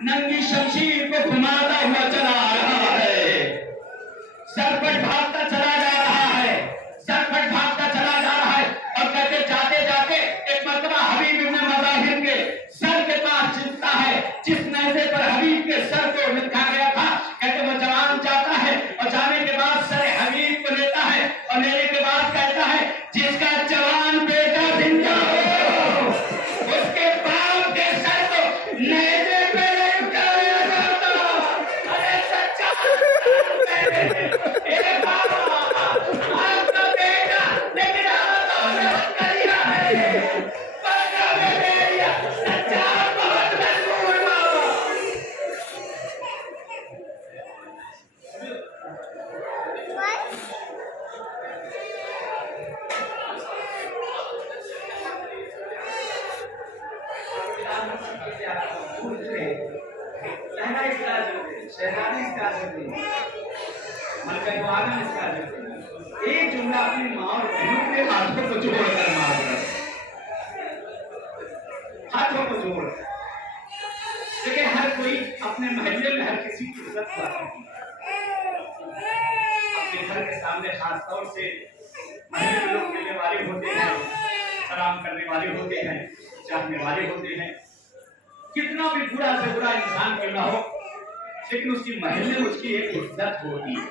नंगी शमशीर को घुमाता हुआ चला आ रहा है। सरपट भागता चला जा रहा है, सरपट भागता चला जा रहा है। और कहते जाते जाते एक मर्तबा हबीब इब्न मज़ाहिर के सर के पास चिपता है, जिस नेज़े पर हबीब के सर को लिखा गया था। कहते वो जवान जाता है और जाने के बाद सर हबीब को लेता है और लेने के बाद कहता है जिसका जवान बेटा जिंदा हो उसके बाप के सर को नेज़े पे नहीं उठाया जाता। अरे सच्चा ए बाबा आपका बेटा लेकिन आपने कर दिया है। बड़ा बेटा सच्चा बहुत मजबूर बाबा। एक जुमला अपनी माँ और बहनों के हाथों को जोड़कर मारकर, हाथों को जोड़। देखिए हर कोई अपने महल्ले में हर किसी की इज्जत करता है। अपने घर के सामने खास तौर से महल्ले में लोग मिलने वाले होते हैं, सलाम करने वाले होते हैं, चाहने वाले होते हैं। कितना भी बुरा से बुरा इंसान क्यों ना हो, लेकिन उसकी महल्ले में उसकी एक इज्जत होती है।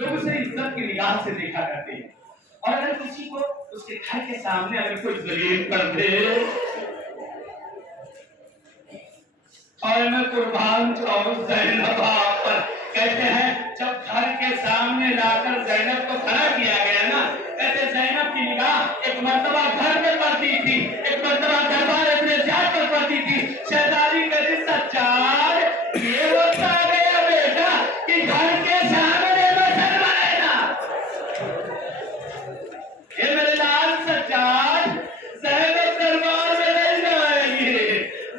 लोग उसे इज्जत की निगाह से देखा करते हैं। और अगर किसी को उसके घर के सामने अगर कोई जलील कर दे और मैं कुर्बान जाऊं ज़ैनब पर। कहते हैं जब घर के सामने लाकर ज़ैनब को खड़ा किया गया ना, कहते ज़ैनब की निगाह एक मर्तबा घर में पड़ती थी, एक मर्तबा दरबार इब्न ज़ियाद पर पड़ती थी। शहजादी कहती सच्चार ये वक्त आ गया बेटा कि घर के सामने बसन बनेगा। ये मेरे लाल सच्चार ज़ैनब दरबार में नहीं जाएगी,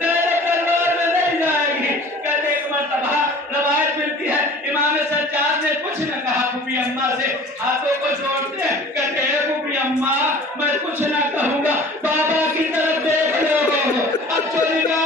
ज़ैनब दरबार में नहीं जाएगी। कहते एक मर्तबा रवायत मिलती है इमाम सज्जाद ने कुछ न कहा फूफी अम्मा से, हाथों को जोड़ते कहते हैं फूफी अम्मा मैं कुछ ना कहूंगा, बाबा की तरफ देख लो। अब जो निगाह